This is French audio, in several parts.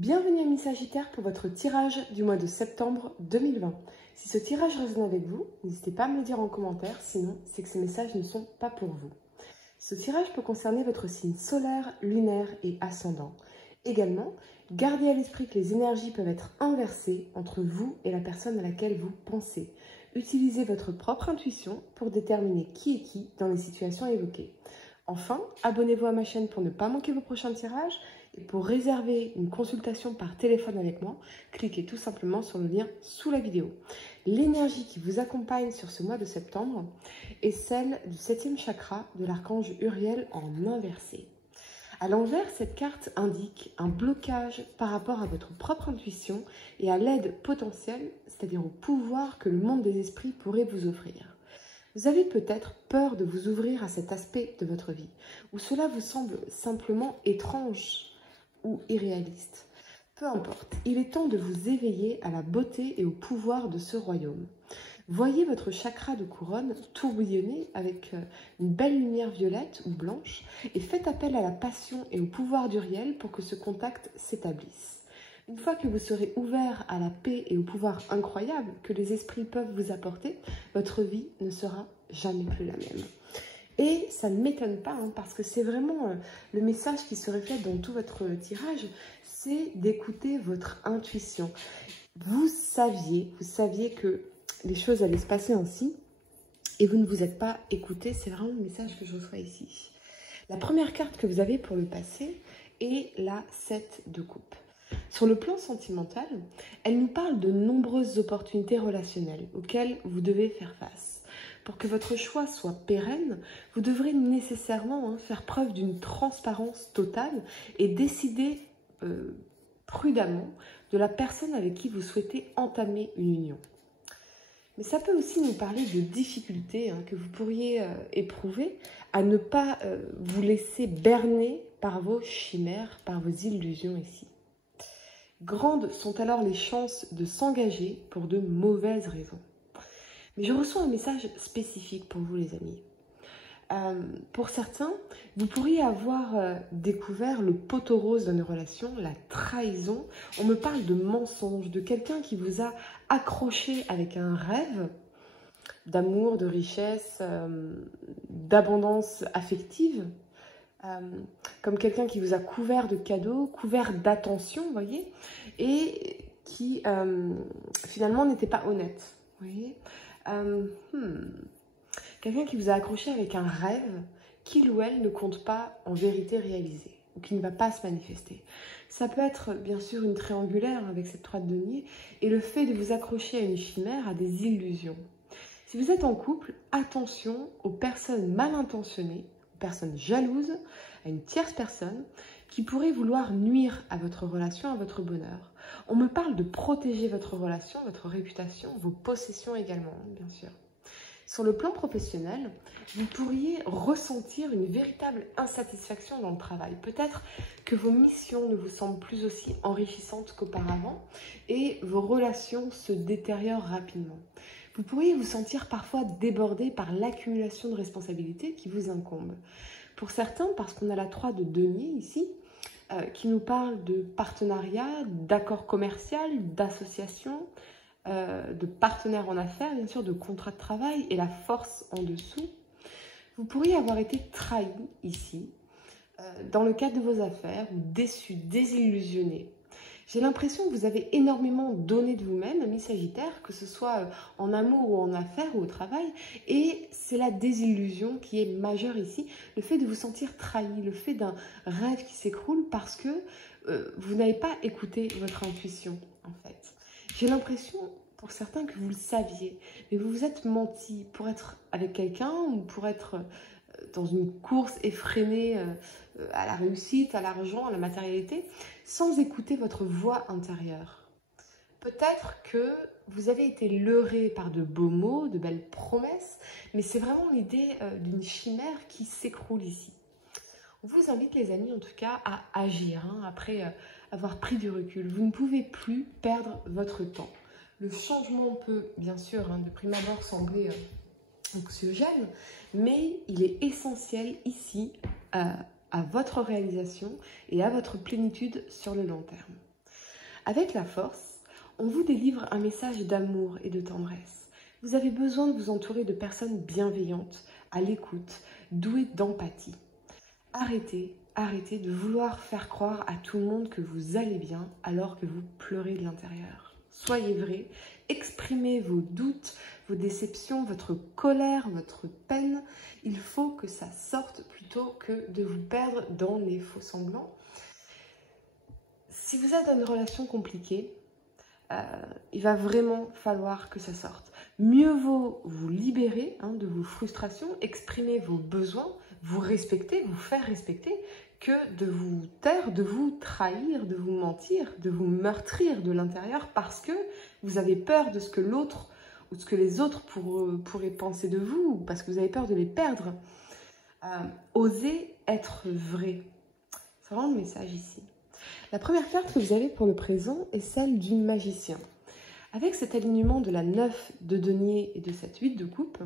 Bienvenue Amis Sagittaires pour votre tirage du mois de septembre 2020. Si ce tirage résonne avec vous, n'hésitez pas à me le dire en commentaire, sinon c'est que ces messages ne sont pas pour vous. Ce tirage peut concerner votre signe solaire, lunaire et ascendant. Également, gardez à l'esprit que les énergies peuvent être inversées entre vous et la personne à laquelle vous pensez. Utilisez votre propre intuition pour déterminer qui est qui dans les situations évoquées. Enfin, abonnez-vous à ma chaîne pour ne pas manquer vos prochains tirages. Et pour réserver une consultation par téléphone avec moi, cliquez tout simplement sur le lien sous la vidéo. L'énergie qui vous accompagne sur ce mois de septembre est celle du 7e chakra de l'archange Uriel en inversé. À l'envers, cette carte indique un blocage par rapport à votre propre intuition et à l'aide potentielle, c'est-à-dire au pouvoir que le monde des esprits pourrait vous offrir. Vous avez peut-être peur de vous ouvrir à cet aspect de votre vie, où cela vous semble simplement étrange ou irréaliste. Peu importe, il est temps de vous éveiller à la beauté et au pouvoir de ce royaume. Voyez votre chakra de couronne tourbillonner avec une belle lumière violette ou blanche et faites appel à la passion et au pouvoir d'Uriel pour que ce contact s'établisse. Une fois que vous serez ouvert à la paix et au pouvoir incroyable que les esprits peuvent vous apporter, votre vie ne sera jamais plus la même. Et ça ne m'étonne pas, parce que c'est vraiment le message qui se reflète dans tout votre tirage, c'est d'écouter votre intuition. Vous saviez que les choses allaient se passer ainsi, et vous ne vous êtes pas écouté, c'est vraiment le message que je reçois ici. La première carte que vous avez pour le passé est la 7 de coupe. Sur le plan sentimental, elle nous parle de nombreuses opportunités relationnelles auxquelles vous devez faire face. Pour que votre choix soit pérenne, vous devrez nécessairement faire preuve d'une transparence totale et décider prudemment de la personne avec qui vous souhaitez entamer une union. Mais ça peut aussi nous parler de difficultés que vous pourriez éprouver à ne pas vous laisser berner par vos chimères, par vos illusions ici. Grandes sont alors les chances de s'engager pour de mauvaises raisons. Mais je reçois un message spécifique pour vous les amis. Pour certains, vous pourriez avoir découvert le poteau rose d'une relation, la trahison. On me parle de mensonge, de quelqu'un qui vous a accroché avec un rêve d'amour, de richesse, d'abondance affective. Comme quelqu'un qui vous a couvert de cadeaux, couvert d'attention, vous voyez, et qui finalement n'était pas honnête, vous voyez. Quelqu'un qui vous a accroché avec un rêve qu'il ou elle ne compte pas en vérité réaliser ou qui ne va pas se manifester. Ça peut être bien sûr une triangulaire avec cette 3 de denier et le fait de vous accrocher à une chimère, à des illusions. Si vous êtes en couple, attention aux personnes mal intentionnées, aux personnes jalouses, à une tierce personne qui pourrait vouloir nuire à votre relation, à votre bonheur. On me parle de protéger votre relation, votre réputation, vos possessions également, bien sûr. Sur le plan professionnel, vous pourriez ressentir une véritable insatisfaction dans le travail. Peut-être que vos missions ne vous semblent plus aussi enrichissantes qu'auparavant et vos relations se détériorent rapidement. Vous pourriez vous sentir parfois débordé par l'accumulation de responsabilités qui vous incombent. Pour certains, parce qu'on a la 3 de denier ici, qui nous parle de partenariat, d'accord commercial, d'association, de partenaires en affaires, bien sûr, de contrat de travail et la force en dessous. Vous pourriez avoir été trahi ici, dans le cadre de vos affaires, ou déçu, désillusionné. J'ai l'impression que vous avez énormément donné de vous-même, amis Sagittaires, que ce soit en amour ou en affaires ou au travail. Et c'est la désillusion qui est majeure ici, le fait de vous sentir trahi, le fait d'un rêve qui s'écroule parce que vous n'avez pas écouté votre intuition, en fait. J'ai l'impression, pour certains, que vous le saviez, mais vous vous êtes menti pour être avec quelqu'un ou pour être dans une course effrénée à la réussite, à l'argent, à la matérialité, sans écouter votre voix intérieure. Peut-être que vous avez été leurré par de beaux mots, de belles promesses, mais c'est vraiment l'idée d'une chimère qui s'écroule ici. On vous invite, les amis, en tout cas, à agir après avoir pris du recul. Vous ne pouvez plus perdre votre temps. Le changement peut, bien sûr, de prime abord sembler anxiogène, mais il est essentiel ici à votre réalisation et à votre plénitude sur le long terme. Avec la force, on vous délivre un message d'amour et de tendresse. Vous avez besoin de vous entourer de personnes bienveillantes, à l'écoute, douées d'empathie. Arrêtez de vouloir faire croire à tout le monde que vous allez bien alors que vous pleurez de l'intérieur. Soyez vrai, exprimez vos doutes, vos déceptions, votre colère, votre peine. Il faut que ça sorte plutôt que de vous perdre dans les faux semblants. Si vous êtes dans une relation compliquée, il va vraiment falloir que ça sorte. Mieux vaut vous libérer de vos frustrations, exprimer vos besoins, vous respecter, vous faire respecter, que de vous taire, de vous trahir, de vous mentir, de vous meurtrir de l'intérieur parce que vous avez peur de ce que l'autre ou de ce que les autres pourraient penser de vous, ou parce que vous avez peur de les perdre. Osez être vrai. C'est vraiment le message ici. La première carte que vous avez pour le présent est celle du magicien. Avec cet alignement de la 9 de denier et de cette 8 de coupe,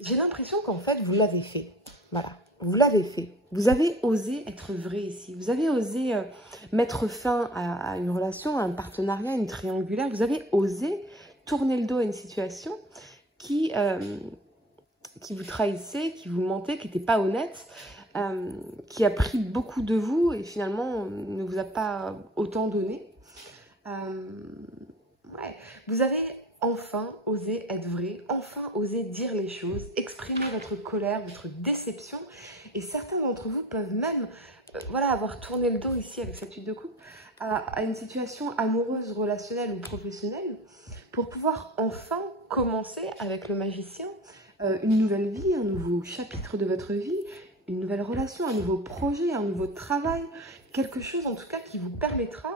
j'ai l'impression qu'en fait, vous l'avez fait. Voilà, vous l'avez fait. Vous avez osé être vrai ici. Vous avez osé mettre fin à une relation, à un partenariat, une triangulaire. Vous avez osé tourner le dos à une situation qui vous trahissait, qui vous mentait, qui n'était pas honnête, qui a pris beaucoup de vous et finalement ne vous a pas autant donné. Vous avez enfin osé être vrai, enfin osé dire les choses, exprimer votre colère, votre déception. Et certains d'entre vous peuvent même avoir tourné le dos ici avec cette 8 de coupe à une situation amoureuse, relationnelle ou professionnelle pour pouvoir enfin commencer avec le magicien une nouvelle vie, un nouveau chapitre de votre vie, une nouvelle relation, un nouveau projet, un nouveau travail, quelque chose en tout cas qui vous permettra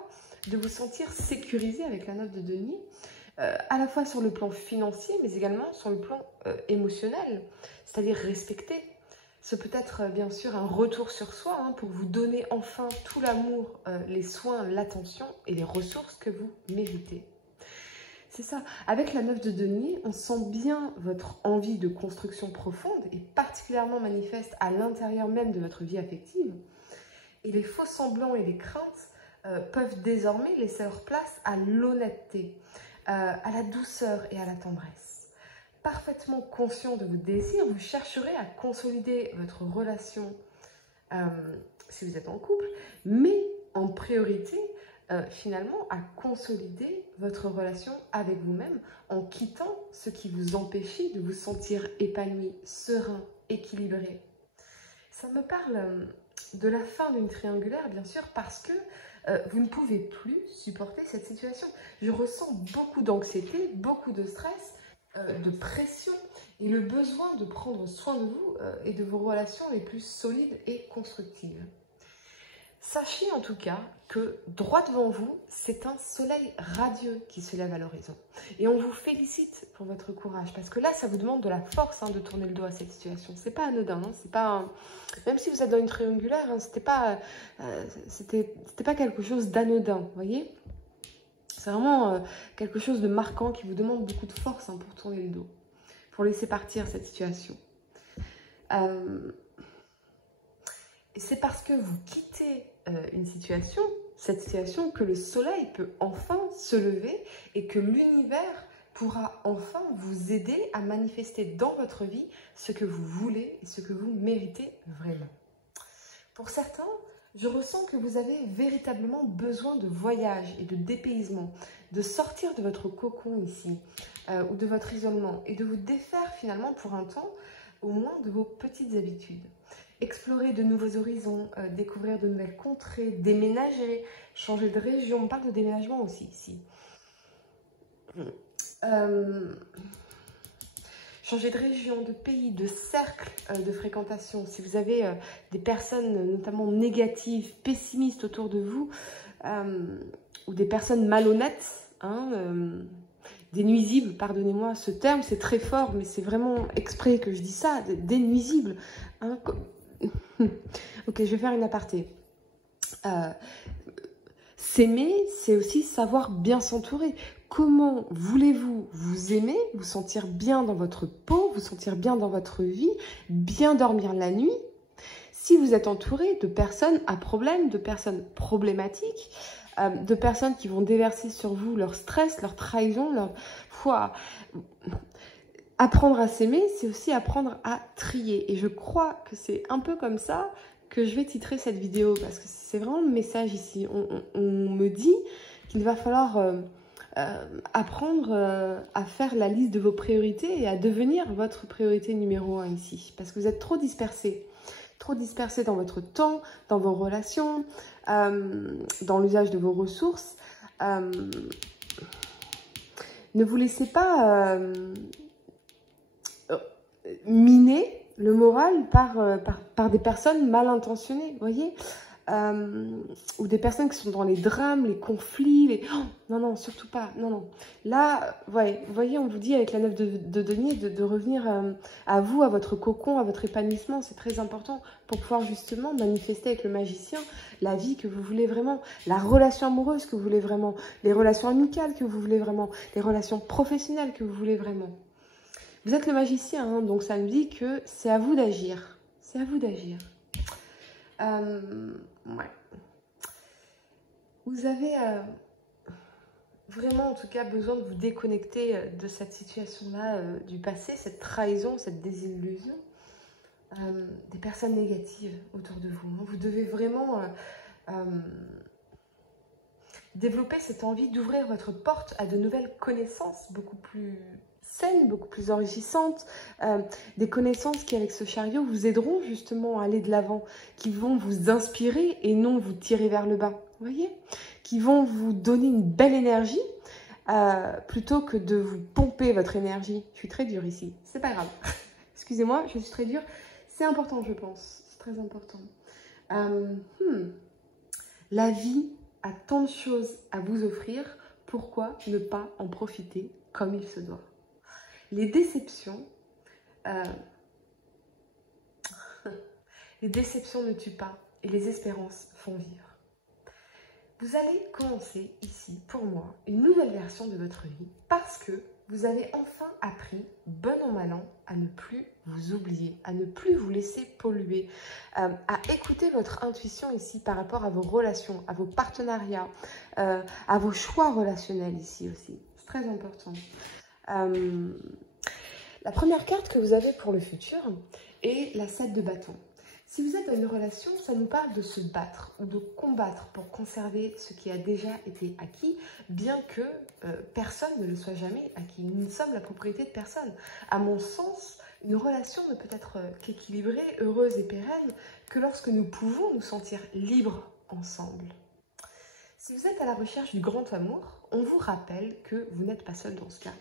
de vous sentir sécurisé avec la 9 de denier, à la fois sur le plan financier, mais également sur le plan émotionnel, c'est-à-dire respecter. Ce peut être bien sûr un retour sur soi pour vous donner enfin tout l'amour, les soins, l'attention et les ressources que vous méritez. C'est ça. Avec la 9 de denier, on sent bien votre envie de construction profonde et particulièrement manifeste à l'intérieur même de votre vie affective. Et les faux semblants et les craintes peuvent désormais laisser leur place à l'honnêteté, à la douceur et à la tendresse. Parfaitement conscient de vos désirs, vous chercherez à consolider votre relation si vous êtes en couple, mais en priorité, finalement, à consolider votre relation avec vous-même en quittant ce qui vous empêchait de vous sentir épanoui, serein, équilibré. Ça me parle de la fin d'une triangulaire, bien sûr, parce que vous ne pouvez plus supporter cette situation. Je ressens beaucoup d'anxiété, beaucoup de stress, de pression et le besoin de prendre soin de vous et de vos relations les plus solides et constructives. Sachez en tout cas que droit devant vous, c'est un soleil radieux qui se lève à l'horizon. Et on vous félicite pour votre courage, parce que là, ça vous demande de la force de tourner le dos à cette situation. C'est pas anodin, c'est pas même si vous êtes dans une triangulaire, c'était pas quelque chose d'anodin, vous voyez. C'est vraiment quelque chose de marquant qui vous demande beaucoup de force pour tourner le dos, pour laisser partir cette situation. Et c'est parce que vous quittez cette situation, que le soleil peut enfin se lever et que l'univers pourra enfin vous aider à manifester dans votre vie ce que vous voulez et ce que vous méritez vraiment. Pour certains, je ressens que vous avez véritablement besoin de voyage et de dépaysement, de sortir de votre cocon ici, ou de votre isolement, et de vous défaire finalement pour un temps, au moins de vos petites habitudes. Explorer de nouveaux horizons, découvrir de nouvelles contrées, déménager, changer de région. On parle de déménagement aussi ici. Changer de région, de pays, de cercle de fréquentation. Si vous avez des personnes notamment négatives, pessimistes autour de vous, ou des personnes malhonnêtes, des nuisibles, pardonnez-moi ce terme, c'est très fort, mais c'est vraiment exprès que je dis ça, des nuisibles. Ok, je vais faire une aparté. S'aimer, c'est aussi savoir bien s'entourer. Comment voulez-vous vous aimer, vous sentir bien dans votre peau, vous sentir bien dans votre vie, bien dormir la nuit, si vous êtes entouré de personnes à problème, de personnes problématiques, de personnes qui vont déverser sur vous leur stress, leur trahison, leur... Pouah. Apprendre à s'aimer, c'est aussi apprendre à trier. Et je crois que c'est un peu comme ça que je vais titrer cette vidéo, parce que c'est vraiment le message ici. On me dit qu'il va falloir apprendre à faire la liste de vos priorités et à devenir votre priorité numéro 1 ici. Parce que vous êtes trop dispersés. Trop dispersés dans votre temps, dans vos relations, dans l'usage de vos ressources. Ne vous laissez pas miner le moral par des personnes mal intentionnées, vous voyez, ou des personnes qui sont dans les drames, les conflits, les... Oh, non, non, surtout pas, non, non. Là, ouais, vous voyez, on vous dit avec la 9 de denier de revenir à vous, à votre cocon, à votre épanouissement, c'est très important pour pouvoir justement manifester avec le magicien la vie que vous voulez vraiment, la relation amoureuse que vous voulez vraiment, les relations amicales que vous voulez vraiment, les relations professionnelles que vous voulez vraiment. Vous êtes le magicien, hein, donc ça me dit que c'est à vous d'agir. C'est à vous d'agir. Ouais. Vous avez vraiment, en tout cas, besoin de vous déconnecter de cette situation-là du passé, cette trahison, cette désillusion. Des personnes négatives autour de vous. Hein. Vous devez vraiment développer cette envie d'ouvrir votre porte à de nouvelles connaissances beaucoup plus saines, beaucoup plus enrichissantes, des connaissances qui, avec ce chariot, vous aideront justement à aller de l'avant, qui vont vous inspirer et non vous tirer vers le bas, vous voyez, qui vont vous donner une belle énergie plutôt que de vous pomper votre énergie. Je suis très dure ici, c'est pas grave. Excusez-moi, je suis très dure. C'est important, je pense, c'est très important. La vie a tant de choses à vous offrir, pourquoi ne pas en profiter comme il se doit? Les déceptions, les déceptions ne tuent pas et les espérances font vivre. Vous allez commencer ici, pour moi, une nouvelle version de votre vie parce que vous avez enfin appris, bon an mal an, à ne plus vous oublier, à ne plus vous laisser polluer, à écouter votre intuition ici par rapport à vos relations, à vos partenariats, à vos choix relationnels ici aussi. C'est très important. La première carte que vous avez pour le futur est la 7 de bâton. Si vous êtes dans une relation, ça nous parle de se battre ou de combattre pour conserver ce qui a déjà été acquis, bien que personne ne le soit jamais acquis. Nous ne sommes la propriété de personne. À mon sens, une relation ne peut être qu'équilibrée, heureuse et pérenne que lorsque nous pouvons nous sentir libres ensemble. Si vous êtes à la recherche du grand amour, on vous rappelle que vous n'êtes pas seul dans ce cas.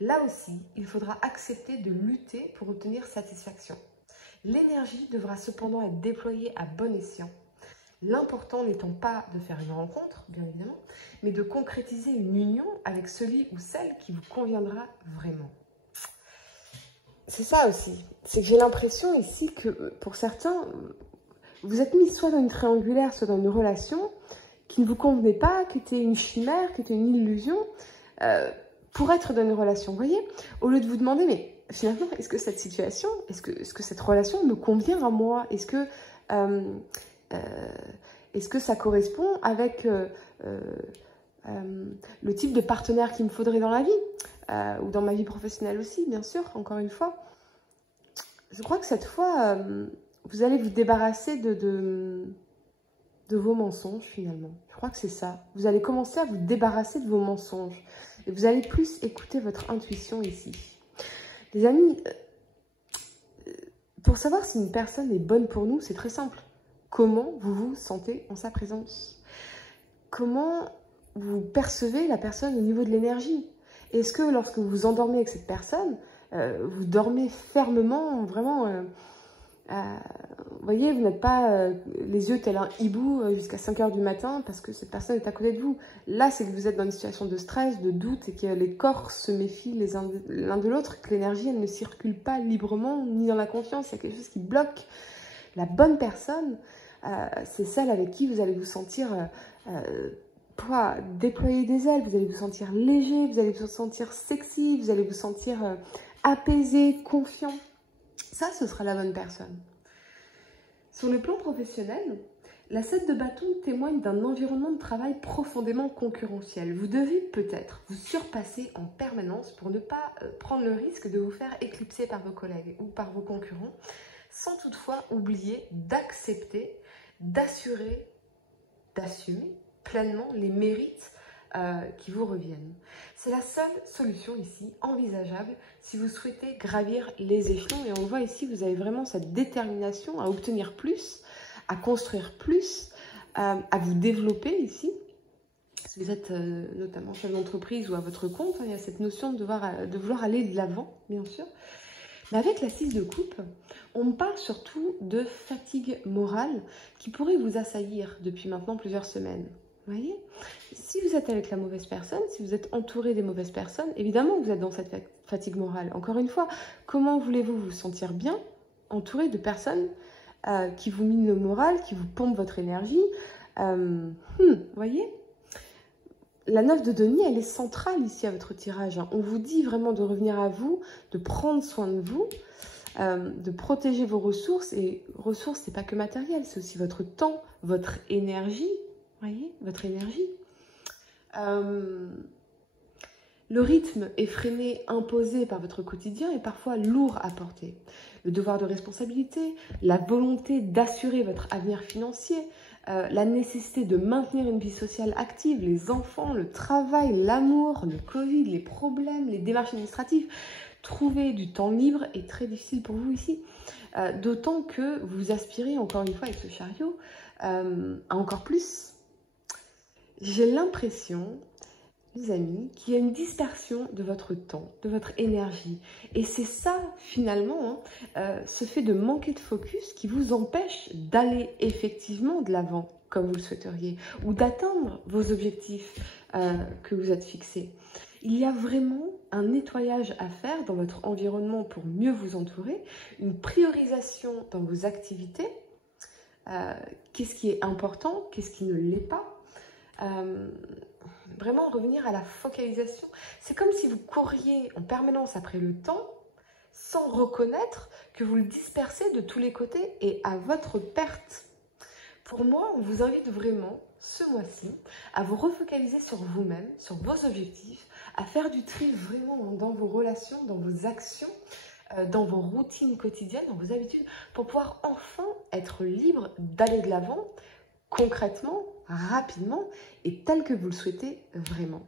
Là aussi, il faudra accepter de lutter pour obtenir satisfaction. L'énergie devra cependant être déployée à bon escient. L'important n'étant pas de faire une rencontre, bien évidemment, mais de concrétiser une union avec celui ou celle qui vous conviendra vraiment. C'est ça aussi, c'est que j'ai l'impression ici que pour certains, vous êtes mis soit dans une triangulaire, soit dans une relation qui ne vous convenait pas, qui était une chimère, qui était une illusion, pour être dans une relation, vous voyez, au lieu de vous demander, mais finalement, est-ce que cette situation, est-ce que cette relation me convient à moi? Est-ce que ça correspond avec le type de partenaire qu'il me faudrait dans la vie ou dans ma vie professionnelle aussi, bien sûr, encore une fois. Je crois que cette fois, vous allez vous débarrasser de vos mensonges, finalement. Je crois que c'est ça. Vous allez commencer à vous débarrasser de vos mensonges. Et vous allez plus écouter votre intuition ici. Les amis, pour savoir si une personne est bonne pour nous, c'est très simple. Comment vous vous sentez en sa présence? Comment vous percevez la personne au niveau de l'énergie? Est-ce que lorsque vous vous endormez avec cette personne, vous dormez fermement, vraiment... vous voyez, vous n'êtes pas les yeux tel un hibou jusqu'à 5 h du matin parce que cette personne est à côté de vous. Là, c'est que vous êtes dans une situation de stress, de doute et que les corps se méfient l'un de l'autre, que l'énergie elle ne circule pas librement ni dans la confiance. Il y a quelque chose qui bloque. La bonne personne, c'est celle avec qui vous allez vous sentir déployer des ailes, vous allez vous sentir léger, vous allez vous sentir sexy, vous allez vous sentir apaisé, confiant. Ça, ce sera la bonne personne. Sur le plan professionnel, La 7 de bâton témoigne d'un environnement de travail profondément concurrentiel. Vous devez peut-être vous surpasser en permanence pour ne pas prendre le risque de vous faire éclipser par vos collègues ou par vos concurrents, sans toutefois oublier d'accepter, d'assurer, d'assumer pleinement les mérites qui vous reviennent. C'est la seule solution ici envisageable si vous souhaitez gravir les échelons. Et on le voit ici, vous avez vraiment cette détermination à obtenir plus, à construire plus, à vous développer ici. Si vous êtes notamment chef d'entreprise ou à votre compte, il y a cette notion de vouloir aller de l'avant, bien sûr. Mais avec la 6 de coupe, on parle surtout de fatigue morale qui pourrait vous assaillir depuis maintenant plusieurs semaines. Vous voyez? Si vous êtes avec la mauvaise personne, si vous êtes entouré des mauvaises personnes, évidemment vous êtes dans cette fatigue morale. Encore une fois, comment voulez-vous vous sentir bien entouré de personnes qui vous minent le moral, qui vous pompent votre énergie? Vous voyez? La 9 de denier, elle est centrale ici à votre tirage. On vous dit vraiment de revenir à vous, de prendre soin de vous, de protéger vos ressources. Et ressources, c'est pas que matériel, c'est aussi votre temps, votre énergie. Voyez, votre énergie. Le rythme effréné imposé par votre quotidien est parfois lourd à porter. Le devoir de responsabilité, la volonté d'assurer votre avenir financier, la nécessité de maintenir une vie sociale active, les enfants, le travail, l'amour, le Covid, les problèmes, les démarches administratives. Trouver du temps libre est très difficile pour vous ici. D'autant que vous aspirez, encore une fois avec ce chariot, à encore plus. J'ai l'impression, les amis, qu'il y a une dispersion de votre temps, de votre énergie. Et c'est ça, finalement, ce fait de manquer de focus qui vous empêche d'aller effectivement de l'avant, comme vous le souhaiteriez, ou d'atteindre vos objectifs que vous êtes fixés. Il y a vraiment un nettoyage à faire dans votre environnement pour mieux vous entourer, une priorisation dans vos activités. Qu'est-ce qui est important, qu'est-ce qui ne l'est pas? Vraiment revenir à la focalisation. C'est comme si vous couriez en permanence après le temps sans reconnaître que vous le dispersez de tous les côtés et à votre perte. Pour moi, on vous invite vraiment ce mois-ci à vous refocaliser sur vous-même, sur vos objectifs, à faire du tri vraiment dans vos relations, dans vos actions, dans vos routines quotidiennes, dans vos habitudes, pour pouvoir enfin être libre d'aller de l'avant concrètement, rapidement et tel que vous le souhaitez vraiment.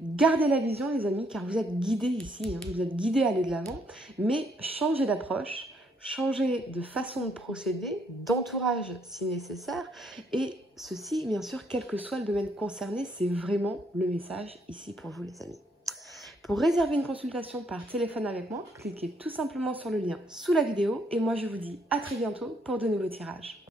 Gardez la vision, les amis, car vous êtes guidés ici, vous êtes guidés à aller de l'avant, mais changez d'approche, changez de façon de procéder, d'entourage si nécessaire, et ceci, bien sûr, quel que soit le domaine concerné, c'est vraiment le message ici pour vous, les amis. Pour réserver une consultation par téléphone avec moi, cliquez tout simplement sur le lien sous la vidéo, et moi je vous dis à très bientôt pour de nouveaux tirages.